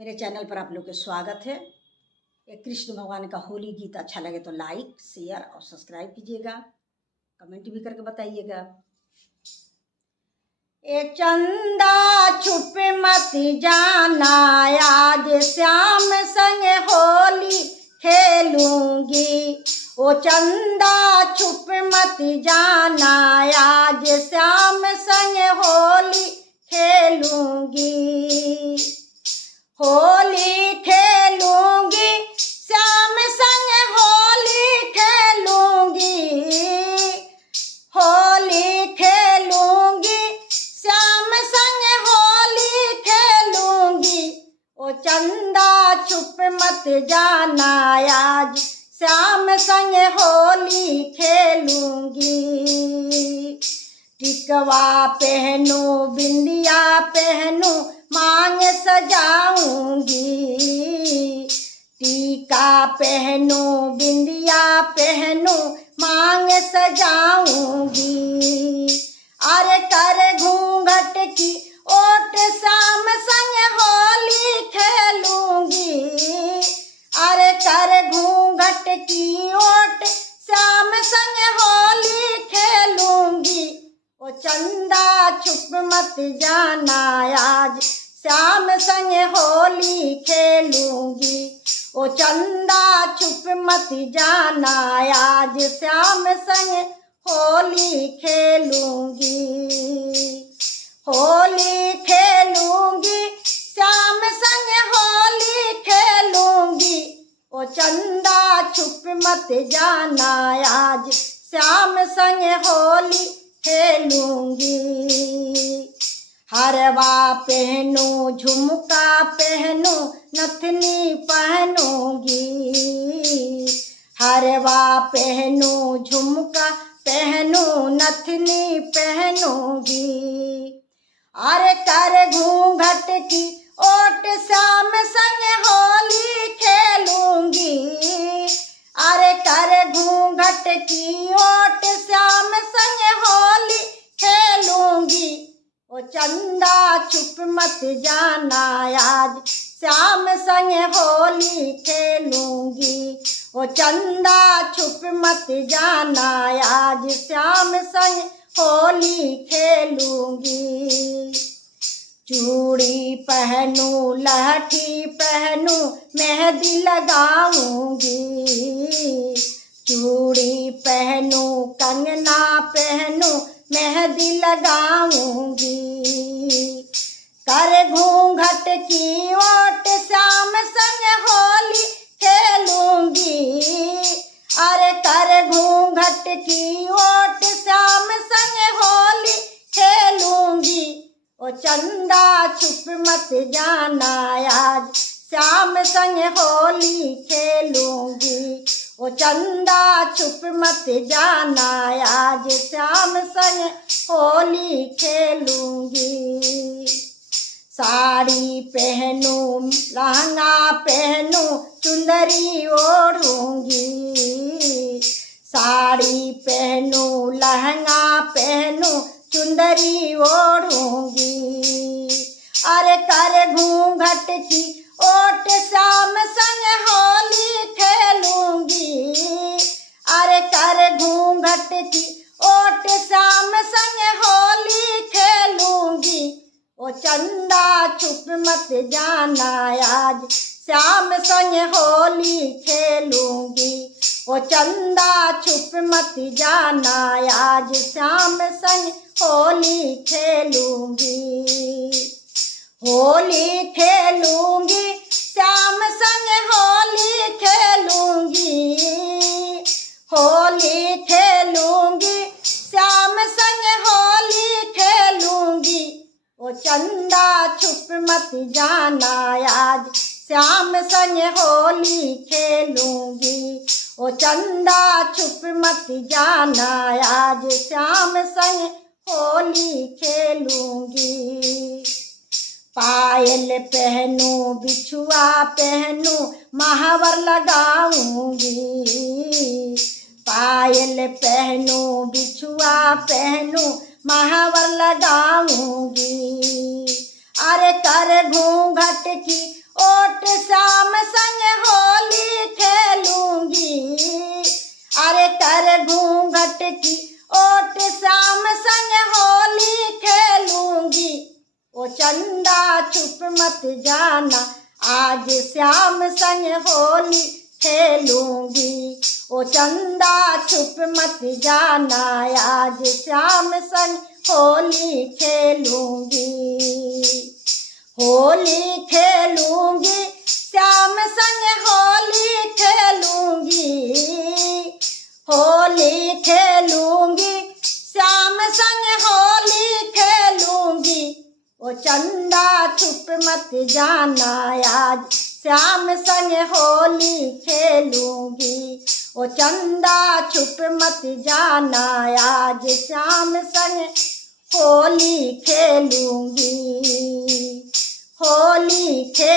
मेरे चैनल पर आप लोग का स्वागत है। एक कृष्ण भगवान का होली गीत अच्छा लगे तो लाइक शेयर और सब्सक्राइब कीजिएगा, कमेंट भी करके बताइएगा। ए चंदा छुप मत जाना, आज श्याम संग होली खेलूंगी। ओ चंदा छुप मत जाना, आज श्याम संग होली खेलूंगी। होली खेलूंगी श्याम संग होली खेलूंगी। होली खेलूंगी श्याम संग होली खेलूंगी। ओ चंदा छुप मत जाना, आज श्याम संग होली खेलूंगी। टिकवा पहनू बिंदिया पहनू मांग सजाऊंगी। टीका पहनू बिंदिया पहनू मांग सजाऊंगी। अरे कर घूंघट की ओट शाम संग होली खेलूंगी। अरे कर घूंघट की ओट शाम संग होली खेलूंगी। ओ चंदा छुप मत जाना, आज श्याम संग होली खेलूंगी। ओ चंदा छुप मत जाना, आज श्याम संग होली खेलूंगी। होली खेलूंगी श्याम संग होली खेलूंगी। ओ चंदा छुप मत जाना, आज श्याम संग होली खेलूंगी। हरवा पहनू झुमका पहनू नथनी पहनूंगी। हरवा पहनू झुमका पहनू नथनी पहनूंगी। अरे कर घूंघट की ओट श्याम संग होली खेलूंगी। अरे कर घूंघट की ओट श्याम संग होली खेलूंगी। ओ चंदा छुप मत जाना, आज श्याम संग होली खेलूंगी। ओ चंदा छुप मत जाना, आज श्याम संग होली खेलूंगी। चूड़ी पहनू लहठी पहनू मेहंदी लगाऊंगी। चूड़ी पहनू कंगना पहनू मेहंदी लगाऊंगी। कर घूंघट की ओट श्याम संग होली खेलूंगी। अरे कर घूंघट की ओट श्याम संग होली खेलूंगी। ओ चंदा छुप मत जाना, आज श्याम संग होली खेलूंगी। ओ चंदा छुप मत जाना, आज श्याम संग होली खेलूंगी। साड़ी पहनू लहंगा पहनू चुंदरी ओढ़ूंगी। साड़ी पहनू लहंगा पहनू चुंदरी ओढ़ूंगी। अरे कर घूंघट की ओट श्याम संग होली खेलूंगी। अरे कर घूंघट की ओट श्याम संग होली खेलूंगी। ओ चंदा छुप मत जाना, आज श्याम संग होली खेलूंगी। ओ चंदा छुप मत जाना, आज श्याम संग होली खेलूंगी। होली खेलूंगी श्याम संग होली खेलूंगी। होली खेलूंगी श्याम संग होली खेलूंगी। ओ चंदा छुप मत जाना, आज श्याम संग होली खेलूंगी। ओ चंदा छुप मत जाना, आज श्याम संग होली खेलूंगी। पायल पहनू बिछुआ पहनू महावर लगाऊंगी। पायल पहनू बिछुआ पहनू महावर लगाऊंगी। अरे कर घूंघट की ओ मत जाना, आज श्याम संग होली खेलूंगी। ओ चंदा छुप मत जाना, आज श्याम संग होली खेलूंगी। होली खेलूंगी श्याम संग होली खेलूंगी, होली खेलूंगी श्याम संग होली खेलूंगी। ओ चंदा छुप मत जाना, आज श्याम संग होली खेलूंगी। ओ चंदा छुप मत जाना, आज श्याम संग होली खेलूंगी। होली खेल